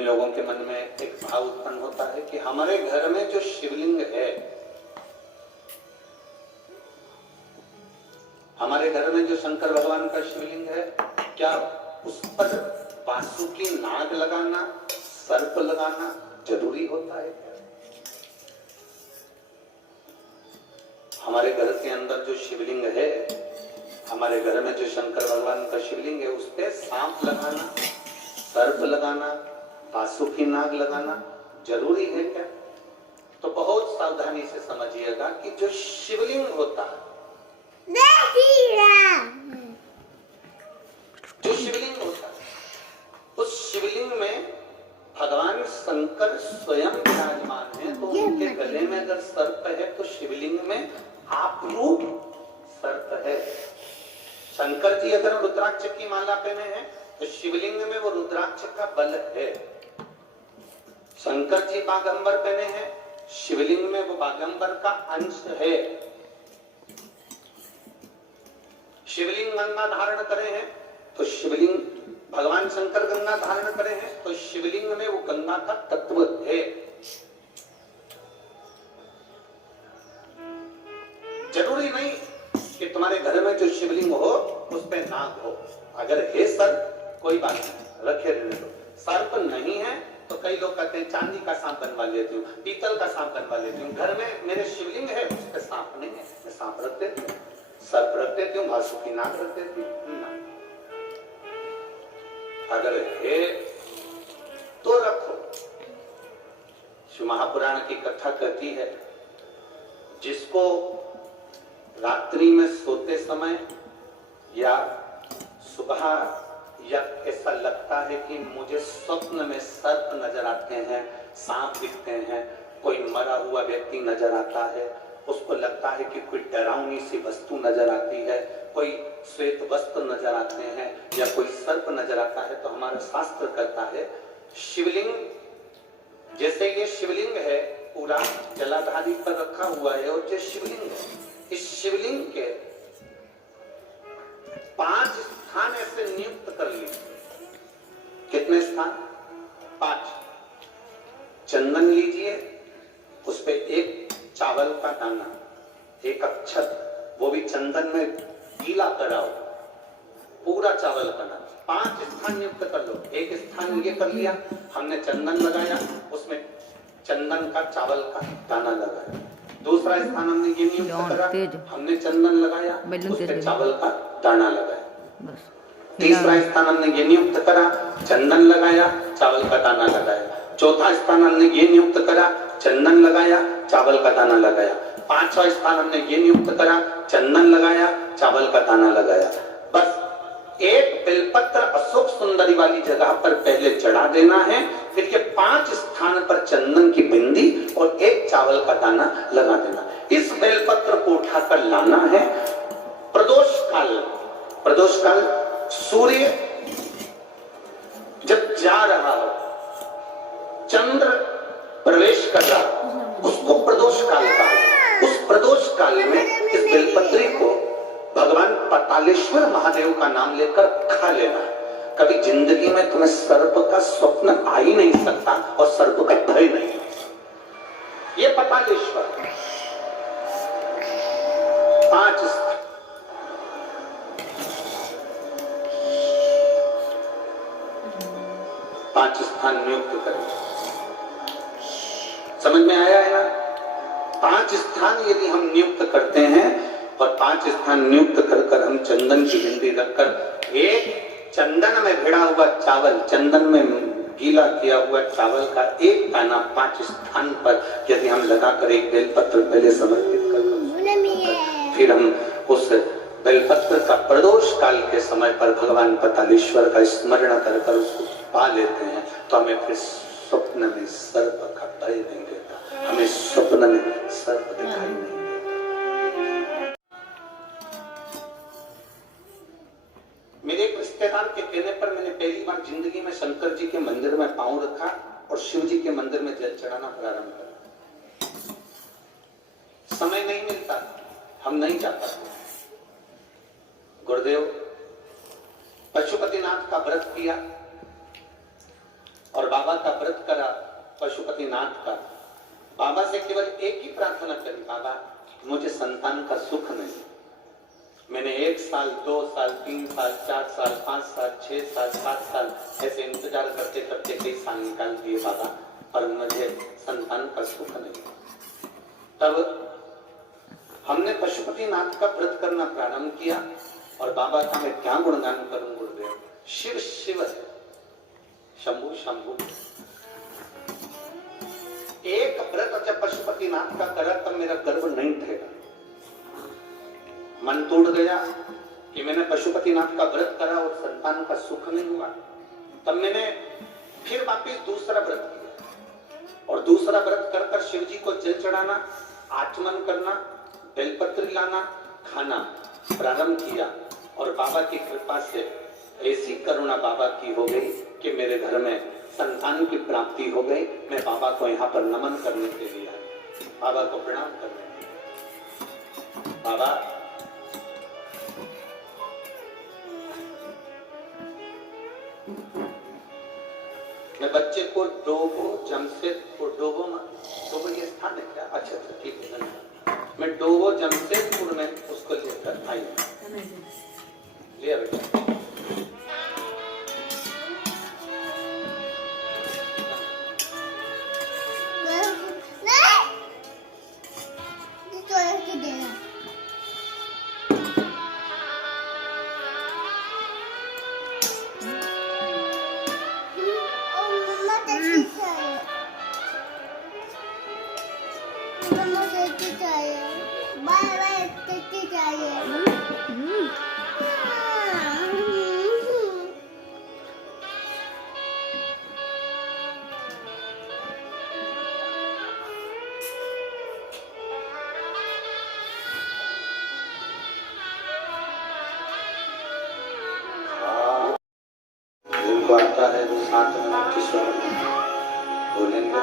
इन लोगों के मन में एक भाव उत्पन्न होता है कि हमारे घर में जो शिवलिंग है, हमारे घर में जो शंकर भगवान का शिवलिंग है, क्या उस पर वासुकी नाग लगाना, सर्प लगाना जरूरी होता है क्या? हमारे घर के अंदर जो शिवलिंग है, हमारे घर में जो शंकर भगवान का शिवलिंग है, उस पे सांप लगाना, सर्प लगाना, वासुकी नाग लगाना जरूरी है क्या? तो बहुत सावधानी से समझिएगा कि जो शिवलिंग होता है, जो शिवलिंग होता है, उस शिवलिंग में भगवान शंकर स्वयं विराजमान है। तो उनके गले में अगर सर्प है तो शिवलिंग में आप रूप सर्प है। शंकर जी अगर रुद्राक्ष की माला पहने हैं तो शिवलिंग में वो रुद्राक्ष का बल है। शंकर जी बागंबर पहने हैं, शिवलिंग में वो बागंबर का अंश है। शिवलिंग गंगा धारण करे हैं तो शिवलिंग, भगवान शंकर गंगा धारण करे हैं तो शिवलिंग में वो गंगा का तत्व है। जरूरी नहीं कि तुम्हारे घर में जो शिवलिंग हो उस पे नाग हो। अगर है सर्प कोई बात नहीं, रखे रहने दो। सर्प नहीं है तो कई लोग कहते हैं चांदी का सांप बनवा लेती हूँ, पीतल का सांप बनवा लेती हूँ। घर में मेरे शिवलिंग है, उस पे सांप नहीं है, मैं सांप रख देती हूँ, सर्प रख देती हूँ, वासुकी नाग रख देती हूँ। अगर है तो रखो। शिव महापुराण की कथा कहती है, जिसको रात्रि में सोते समय या सुबह या ऐसा लगता है कि मुझे स्वप्न में सर्प नजर आते हैं, सांप दिखते हैं, कोई मरा हुआ व्यक्ति नजर आता है, उसको लगता है कि कोई डरावनी सी वस्तु नजर आती है, कोई श्वेत वस्त्र नजर आते हैं या कोई सर्प नजर आता है, तो हमारा शास्त्र कहता है शिवलिंग, जैसे ये शिवलिंग है पूरा जलाधारी पर रखा हुआ है, और जो शिवलिंग है, इस शिवलिंग के 5 स्थान ऐसे नियुक्त कर लीजिए। कितने स्थान? 5। चंदन लीजिए, उस पे एक चावल का दाना, एक अक्षत, वो भी चंदन में गीला कराओ, पूरा चावल का दाना। 5 स्थान नियुक्त कर लो। एक स्थान ये कर लिया, हमने चंदन लगाया, उसमें चंदन का चावल का दाना लगाया। दूसरा स्थान हमने ये नियुक्त करा, हमने चंदन लगाया, उसमें चावल का दाना लगाया। तीसरा स्थान हमने ये नियुक्त करा, चंदन लगाया, चावल का दाना लगाया। चौथा स्थान हमने ये नियुक्त करा, चंदन लगाया, चावल का दाना लगाया। 5वां स्थान हमने ये नियुक्त करा, चंदन लगाया, चावल का दाना लगाया। बस एक बेलपत्र अशोक सुंदरी वाली जगह पर पहले चढ़ा देना है, फिर ये 5 स्थान पर चंदन की बिंदी और एक चावल का दाना लगा देना। इस बेलपत्र को उठाकर लाना है प्रदोष काल। प्रदोष काल सूर्य जब जा रहा हो, चंद्र प्रवेश कर रहा, उसको प्रदोष काल कहा। उस प्रदोष काल में इस बेलपत्री को भगवान पतालेश्वर महादेव का नाम लेकर खा लेना है। कभी जिंदगी में तुम्हें सर्प का स्वप्न आ ही नहीं सकता और सर्प का भय नहीं हो सकता। ये पतालेश्वर 5 स्थान नियुक्त करें। समझ में आया है ना? 5 स्थान यदि हम नियुक्त करते हैं और 5 स्थान नियुक्त कर कर हम चंदन की बिंदी रखकर एक चंदन में भिड़ा हुआ चावल, चंदन में गीला किया हुआ चावल का एक दाना 5 स्थान पर यदि हम लगाकर एक बेलपत्र पहले समर्पित कर, फिर हम उस बेलपत्र का प्रदोष काल के समय पर भगवान पतालेश्वर का स्मरण कर कर उसको पा लेते हैं, तो हमें फिर स्वप्न में सर्प का भय नहीं देता, हमें स्वप्न में सर्प दिखाई नहीं देता। मेरे एक रिश्तेदार के कहने पर मैंने पहली बार जिंदगी में शंकर जी के मंदिर में पांव रखा और शिव जी के मंदिर में जल चढ़ाना प्रारंभ करा। समय नहीं मिलता, हम नहीं जा पाते। गुरुदेव पशुपतिनाथ का व्रत किया, और बाबा का व्रत करा पशुपतिनाथ का। बाबा से केवल एक ही प्रार्थना करी, बाबा मुझे संतान का सुख नहीं। मैंने 1 साल 2 साल 3 साल 4 साल 5 साल 6 साल 7 साल ऐसे इंतजार करते करते कई साल निकाल दिए बाबा, पर मुझे संतान का सुख नहीं। तब हमने पशुपतिनाथ का व्रत करना प्रारंभ किया और बाबा का मैं क्या गुणगान करूं गुरुदेव। शिव शिव शंभु शंभु। एक व्रत जब पशुपतिनाथ का करा तब मेरा गर्व नहीं ठहरा। मन टूट गया कि मैंने पशुपतिनाथ का व्रत करा और संतान का सुख नहीं हुआ। तब मैंने फिर वापिस दूसरा व्रत किया और दूसरा व्रत कर कर शिव जी को जल चढ़ाना, आचमन करना, बेलपत्री लाना, खाना प्रारंभ किया। और बाबा की कृपा से ऐसी करुणा बाबा की हो गई कि मेरे घर में संतान की प्राप्ति हो गई। मैं बाबा को यहाँ पर नमन करने के लिए आया, बाबा को प्रणाम करने। बाबा मैं बच्चे को डोबो, जमशेदपुर, डोबो डोबो ये स्थान है क्या? अच्छा अच्छा ठीक है, मैं डोबो जमशेदपुर में उसको लेकर आई। लिया बेटा। आता है तो साथ में स्वर बोलेंगे।